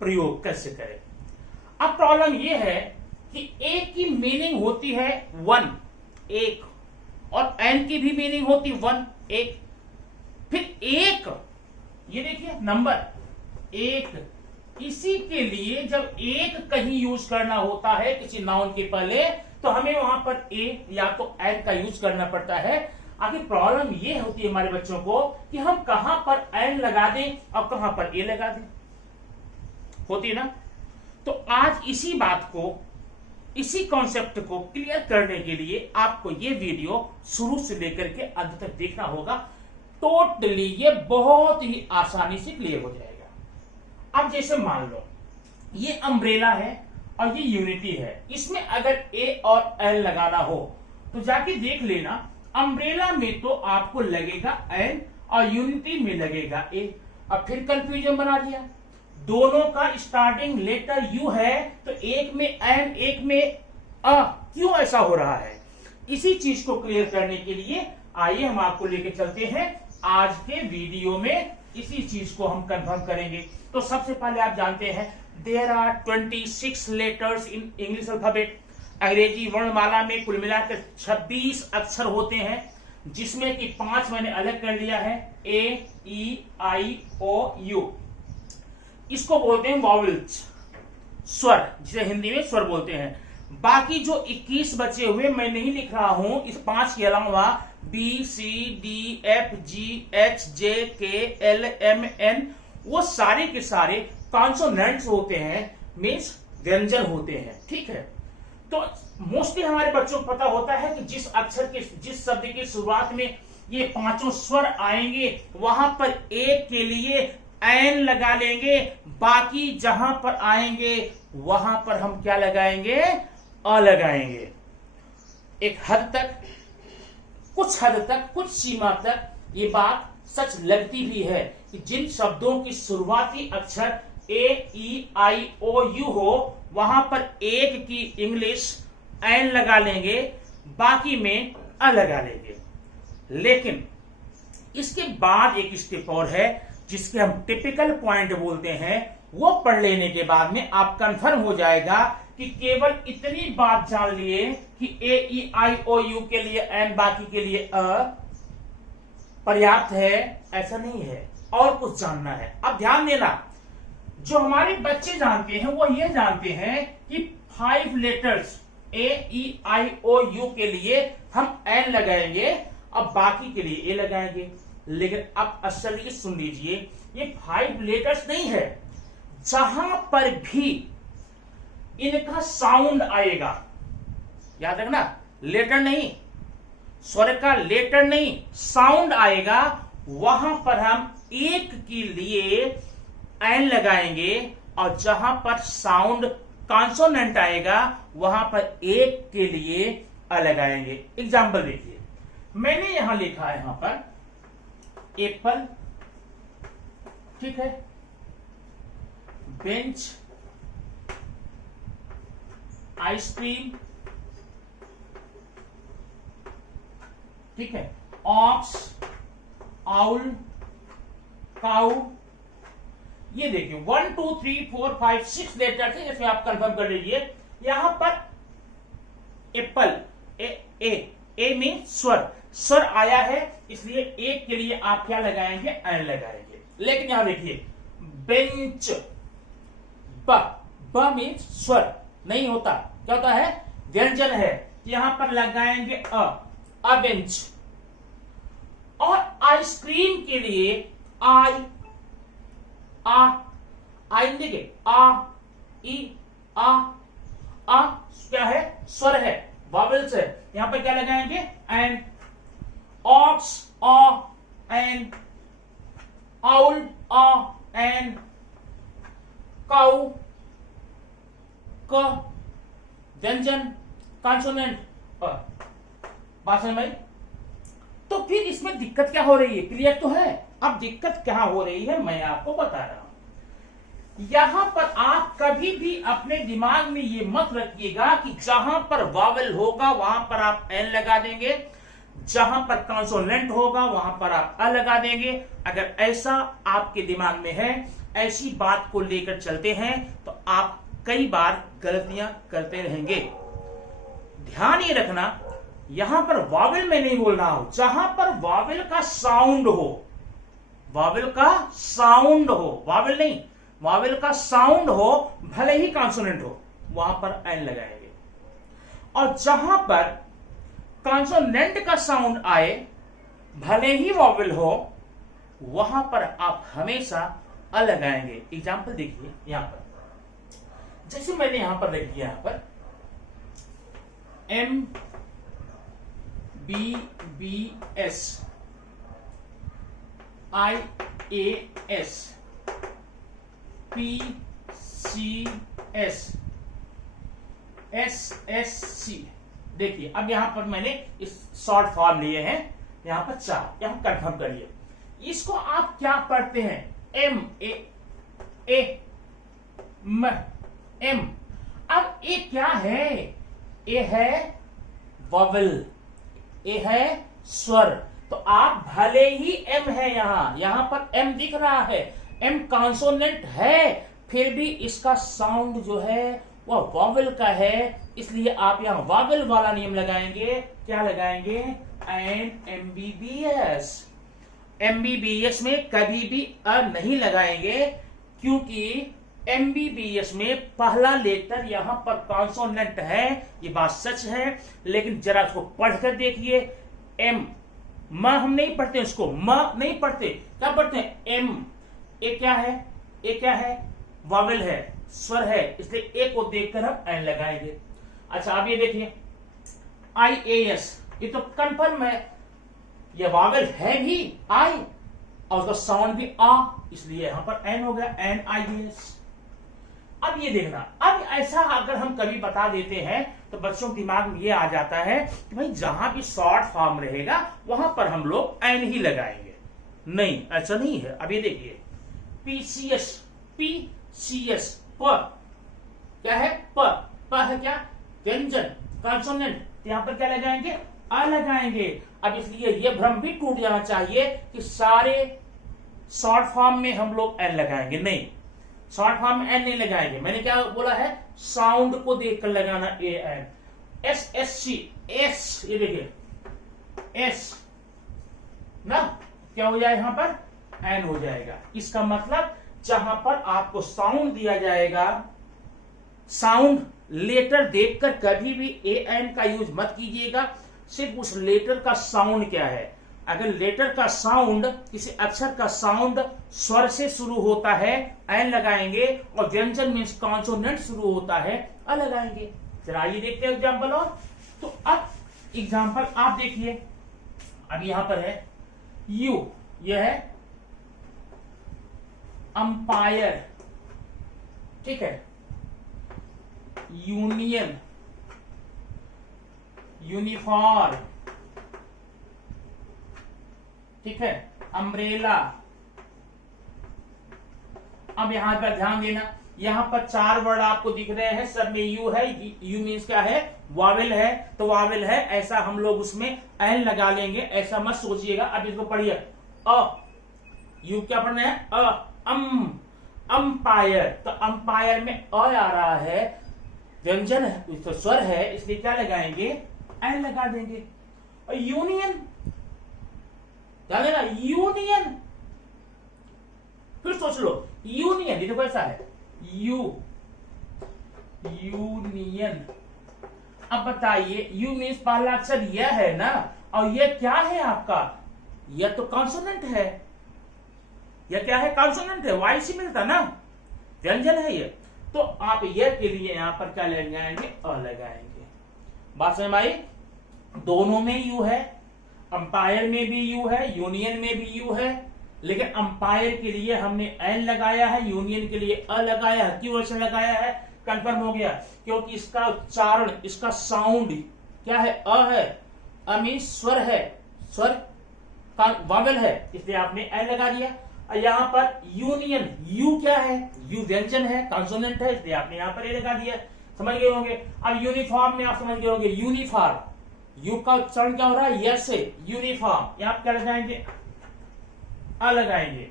प्रयोग कैसे करें। अब प्रॉब्लम यह है कि ए की मीनिंग होती है वन, एक, और एन की भी मीनिंग होती वन, एक। फिर एक, ये देखिए नंबर एक, इसी के लिए जब एक कहीं यूज करना होता है किसी नाउन के पहले, तो हमें वहां पर ए या तो एन का यूज करना पड़ता है। आखिर प्रॉब्लम ये होती है हमारे बच्चों को कि हम कहां पर एन लगा दें और कहां पर ए लगा दें, होती है ना। तो आज इसी बात को, इसी कॉन्सेप्ट को क्लियर करने के लिए आपको ये वीडियो शुरू से लेकर के अंत तक देखना होगा। टोटली ये बहुत ही आसानी से क्लियर हो जाएगा। अब जैसे मान लो ये अम्ब्रेला है और ये यूनिटी है, इसमें अगर ए और एल लगाना हो तो जाके देख लेना, अम्ब्रेला में तो आपको लगेगा एन और यूनिटी में लगेगा ए। अब फिर कंफ्यूजन बना दिया, दोनों का स्टार्टिंग लेटर यू है तो एक में एन एक में अ, क्यों ऐसा हो रहा है। इसी चीज को क्लियर करने के लिए आइए हम आपको लेके चलते हैं आज के वीडियो में, इसी चीज को हम कंफर्म करेंगे। तो सबसे पहले आप जानते हैं there are 26 letters in English alphabet. अंग्रेजी वर्णमाला में कुल मिलाकर 26 अक्षर होते हैं, जिसमें कि 5 मैंने अलग कर लिया है, ए, ई, आई, ओ, यू। इसको बोलते हैं वॉवेल्स, स्वर, जिसे हिंदी में स्वर बोलते हैं। बाकी जो 21 बचे हुए मैं नहीं लिख रहा हूं, इस 5 के अलावा बी, सी, डी, एफ, जी, एच, जे, के, एल, एम, एन, वो सारे के सारे कॉन्सोनेंट्स होते हैं, मीन्स व्यंजन होते हैं। ठीक है, तो मोस्टली हमारे बच्चों को पता होता है कि जिस अक्षर के, जिस शब्द की शुरुआत में ये 5 स्वर आएंगे वहां पर एक के लिए एन लगा लेंगे, बाकी जहां पर आएंगे वहां पर हम क्या लगाएंगे, अ लगाएंगे। एक हद तक, कुछ हद तक, कुछ सीमा तक ये बात सच लगती भी है कि जिन शब्दों की शुरुआती अक्षर ए, ई, आई, ओ, यू हो वहां पर एक की इंग्लिश एन लगा लेंगे, बाकी में अ लगा लेंगे। लेकिन इसके बाद एक स्टेप और है जिसके हम टिपिकल पॉइंट बोलते हैं, वो पढ़ लेने के बाद में आप कंफर्म हो जाएगा कि केवल इतनी बात जान लिए कि ए, ई, आई, ओ, यू के लिए एन, बाकी के लिए अ पर्याप्त है, ऐसा नहीं है, और कुछ जानना है। अब ध्यान देना, जो हमारे बच्चे जानते हैं वो ये जानते हैं कि 5 letters A, E, I, O, you के लिए हम एन लगाएंगे और बाकी के लिए ए लगाएंगे। लेकिन अब असल ये सुन लीजिए, ये 5 लेटर्स नहीं है, जहां पर भी इनका साउंड आएगा, याद रखना, लेटर नहीं, स्वर का लेटर नहीं, साउंड आएगा, वहां पर हम एक के लिए एन लगाएंगे और जहां पर साउंड कॉन्सोनेंट आएगा वहां पर एक के लिए अ लगाएंगे। एग्जाम्पल देखिए, मैंने यहां लिखा है, यहां पर एप्पल, ठीक है, बेंच, आइसक्रीम, ठीक है, ऑक्स, आउल, काउ। ये देखिए 1 2 3 4 5 6 लेटर थे, इसमें आप कंफर्म कर लीजिए। यहां पर एप्पल, ए में स्वर आया है, इसलिए एक के लिए आप क्या लगाएंगे, एन लगाएंगे। लेकिन यहां देखिए बेंच, ब मीन्स स्वर नहीं होता, क्या होता है, व्यंजन है, यहां पर लगाएंगे अ बेंच। और आइसक्रीम के लिए आई देखिए, आ, ई, आ क्या है, स्वर है, वॉवेल्स है, यहां पर क्या लगाएंगे, an. Ox, an, owl, an, cow, क, व्यंजन, कॉन्सोनेंट, बात समझ में? तो फिर इसमें दिक्कत क्या हो रही है, क्लियर तो है। अब दिक्कत क्या हो रही है मैं आपको बता रहा हूं। यहां पर आप कभी भी अपने दिमाग में ये मत रखिएगा कि जहां पर वावल होगा वहां पर आप एन लगा देंगे, जहां पर कॉन्सोनेंट होगा वहां पर आप अ लगा देंगे। अगर ऐसा आपके दिमाग में है, ऐसी बात को लेकर चलते हैं तो आप कई बार गलतियां करते रहेंगे। ध्यान ये रखना, यहां पर वावेल में नहीं बोल रहा हूं, जहां पर वावेल का साउंड हो, वावेल का साउंड हो, वावेल नहीं, वावेल का साउंड हो, भले ही कॉन्सोनेंट हो, वहां पर एन लगाएंगे। और जहां पर कॉन्सोनेंट का साउंड आए, भले ही वावेल हो, वहां पर आप हमेशा अ लगाएंगे। एग्जाम्पल देखिए यहां पर, जैसे मैंने यहां पर लिख दिया, यहां पर MBBS, IAS, PCS, SSC। देखिए अब यहां पर मैंने इस शॉर्ट फॉर्म लिए हैं, यहां पर 4, यहां कंफर्म करिए। इसको आप क्या पढ़ते हैं? M A M M। अब ए क्या है? ए है वॉवेल, ए है स्वर। तो आप भले ही एम है, यहां पर एम दिख रहा है, एम कॉन्सोनेंट है, फिर भी इसका साउंड जो है वह वॉवेल का है, इसलिए आप यहां वॉवेल वाला नियम लगाएंगे। क्या लगाएंगे? And MBBS. एमबीबीएस में कभी भी अ नहीं लगाएंगे, क्योंकि एमबीबीएस में पहला लेटर यहां पर कॉन्सोनेंट है, ये बात सच है। लेकिन जरा उसको पढ़कर देखिए, एम म हम नहीं पढ़ते, उसको म नहीं पढ़ते, क्या पढ़ते हैं? एम। ए क्या है? ए क्या है? वॉवेल है, स्वर है, इसलिए ए को देखकर हम एन लगाएंगे। अच्छा अब ये देखिए IAS, ये तो कंफर्म है, ये वॉवेल है भी आई और उसका साउंड भी आ, इसलिए यहां पर एन हो गया, एन IAS। अब ये देखना, अब ऐसा अगर हम कभी बता देते हैं तो बच्चों के दिमाग में ये आ जाता है कि भाई जहां भी शॉर्ट फॉर्म रहेगा वहां पर हम लोग एन ही लगाएंगे। नहीं, ऐसा नहीं है। अब ये देखिए PCS, PCS, प क्या है? प है क्या? व्यंजन, कॉन्सोनेंट, यहां पर क्या लगाएंगे? अ लगाएंगे। अब इसलिए ये भ्रम भी टूट जाना चाहिए कि सारे शॉर्ट फॉर्म में हम लोग एन लगाएंगे। नहीं, शॉर्ट फॉर्म में एन नहीं लगाएंगे। मैंने क्या बोला है? साउंड को देखकर लगाना ए एन। SSC, एस, ये देखिए एस ना, क्या हो जाए? यहां पर एन हो जाएगा। इसका मतलब जहां पर आपको साउंड दिया जाएगा, साउंड लेटर देखकर कभी भी ए एन का यूज मत कीजिएगा, सिर्फ उस लेटर का साउंड क्या है। अगर लेटर का साउंड, किसी अक्षर का साउंड स्वर से शुरू होता है, एन लगाएंगे, और व्यंजन मीन्स कॉन्सोनेंट शुरू होता है, अ लगाएंगे। चलिए आइए देखते हैं एग्जाम्पल। और तो अब एग्जाम्पल आप देखिए, अब यहां पर है यू, यह है अंपायर, ठीक है, यूनियन, यूनिफॉर्म, ठीक है, अम्ब्रेला। अब यहां पर ध्यान देना, यहां पर 4 वर्ड आपको दिख रहे हैं, सब में यू है। यू मीन्स क्या है? वावेल है, तो वावेल है, ऐसा हम लोग उसमें एन लगा लेंगे, ऐसा मत सोचिएगा। अब इसको पढ़िए, अ, यू क्या पढ़ना है? अ, अंपायर, तो अंपायर में अ आ रहा है, व्यंजन है, तो स्वर है, इसलिए क्या लगाएंगे? एन लगा देंगे। और यूनियन, क्या लेना? यूनियन। फिर सोच लो, यूनियन, देखो कैसा है? यूनियन। अब बताइए, यू मीन्स पहला अक्षर यह है ना, और यह क्या है आपका? यह तो कॉन्सोनेंट है। यह क्या है? कॉन्सोनेंट है, वाई सी मिलता ना, व्यंजन है ये। तो आप यह के लिए यहां पर क्या लगाएंगे? अ लगाएंगे। बात समझ में आई? दोनों में यू है, अंपायर में भी यू है, यूनियन में भी यू है, लेकिन अंपायर के लिए हमने एन लगाया है, यूनियन के लिए अ लगाया है। क्यों ऐसा लगाया है? कंफर्म हो गया, क्योंकि इसका उच्चारण, इसका साउंड क्या है? अ है, अ मीन्स स्वर है, स्वर का वावेल है, इसलिए आपने एन लगा दिया। और यहां पर यूनियन, यू क्या है? यू व्यंजन है, कॉन्सोनेंट है, इसलिए आपने यहां पर ए लगा दिया। समझ गए होंगे। अब यूनिफॉर्म में आप समझ गए होंगे, यूनिफॉर्म, यू का उच्चारण क्या हो रहा है? यस है, यूनिफॉर्म, यहां क्या लगाएंगे? अ लगाएंगे।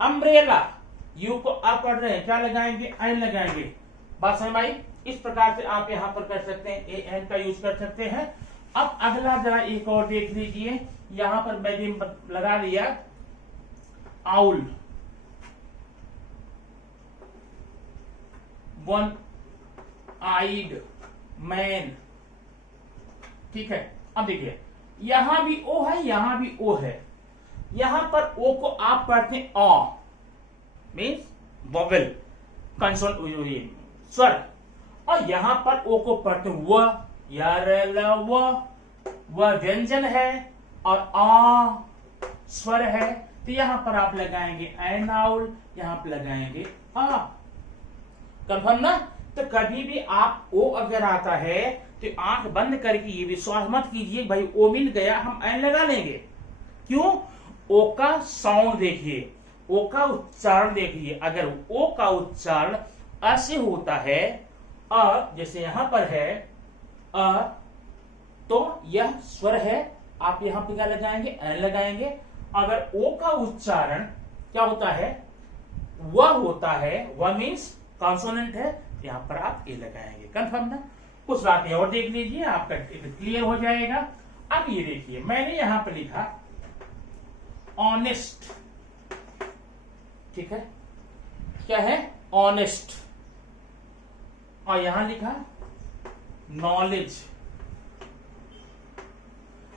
अम्ब्रेला, यू को अ पढ़ रहे हैं, क्या लगाएंगे, एन लगाएंगे। बात समझ आई? इस प्रकार से आप यहां पर कर सकते हैं, ए एन का यूज कर सकते हैं। अब अगला जरा एक और देख लीजिए, यहां पर मैंने लगा दिया आउल, वन आइड मैन, ठीक है। अब देखिए यहां भी ओ है, यहां भी ओ है। यहां पर ओ को आप पढ़ते हैं अ, मीन्स वोवेल, कंसोनेंट, स्वर, और यहां पर ओ को पढ़ते हैं व, वह व्यंजन है और आ स्वर है। तो यहां पर आप लगाएंगे एन आउल, यहां पर लगाएंगे आ। कंफर्म ना? तो कभी भी आप ओ अगर आता है तो आंख बंद करके ये विश्वास मत कीजिए भाई ओ मिल गया हम एन लगा लेंगे। क्यों? ओ का साउंड देखिए, ओ का उच्चारण देखिए। अगर ओ का उच्चारण अ से होता है, अ जैसे यहां पर है अ, तो यह स्वर है, आप यहां पे क्या लगाएंगे, एन लगाएंगे। अगर ओ का उच्चारण क्या होता है, वह होता है, वह मीन्स कॉन्सोनेंट है, यहां पर आप ए लगाएंगे। कंफर्म ना? कुछ बातें और देख लीजिए, आपका क्लियर हो जाएगा। अब ये देखिए मैंने यहां पर लिखा ऑनेस्ट, ठीक है, क्या है, ऑनेस्ट, और यहां लिखा नॉलेज।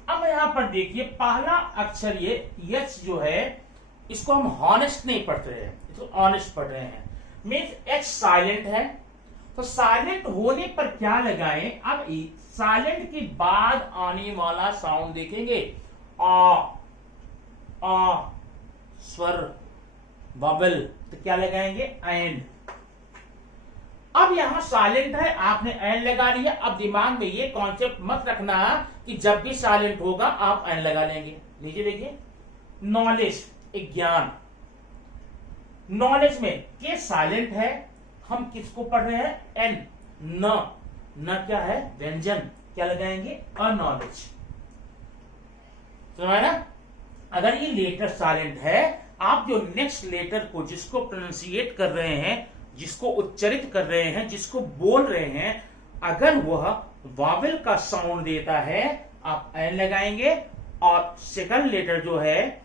अब यहां पर देखिए पहला अक्षर ये एच जो है, इसको हम हॉनेस्ट नहीं पढ़ रहे हैं, इसको ऑनेस्ट पढ़ रहे हैं। मीन्स एच साइलेंट है, तो साइलेंट होने पर क्या लगाएं, अब साइलेंट के बाद आने वाला साउंड देखेंगे, आ स्वर, बबल, तो क्या लगाएंगे, एन। अब यहां साइलेंट है, आपने एन लगा लिया। अब दिमाग में ये कॉन्सेप्ट मत रखना कि जब भी साइलेंट होगा आप एन लगा लेंगे। लीजिए देखिए, नॉलेज, एक ज्ञान, नॉलेज में के साइलेंट है, हम किसको पढ़ रहे हैं, एन, न क्या है, व्यंजन, क्या लगाएंगे, अनॉलेज। समझ ना? अगर ये लेटर साइलेंट है, आप जो नेक्स्ट लेटर को जिसको प्रोनाउंसिएट कर रहे हैं, जिसको उच्चारित कर रहे हैं, जिसको बोल रहे हैं, अगर वह वावेल का साउंड देता है आप एन लगाएंगे, और सेकंड लेटर जो है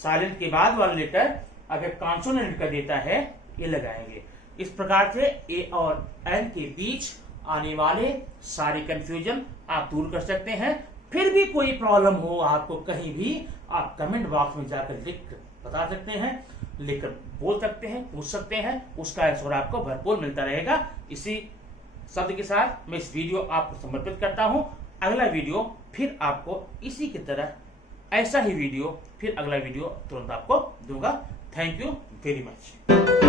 साइलेंट के बाद वाला लेटर अगर कॉन्सोनेंट का देता है ये लगाएंगे। इस प्रकार से ए और एन के बीच आने वाले सारे कंफ्यूजन आप दूर कर सकते हैं। फिर भी कोई प्रॉब्लम हो आपको कहीं भी, आप कमेंट बॉक्स में जाकर लिख बता सकते हैं, लिखकर बोल सकते हैं, पूछ सकते हैं, उसका आंसर आपको भरपूर मिलता रहेगा। इसी शब्द के साथ मैं इस वीडियो आपको समर्पित करता हूं। अगला वीडियो फिर आपको इसी की तरह ऐसा ही वीडियो, फिर अगला वीडियो तुरंत आपको दूंगा। Thank you very much.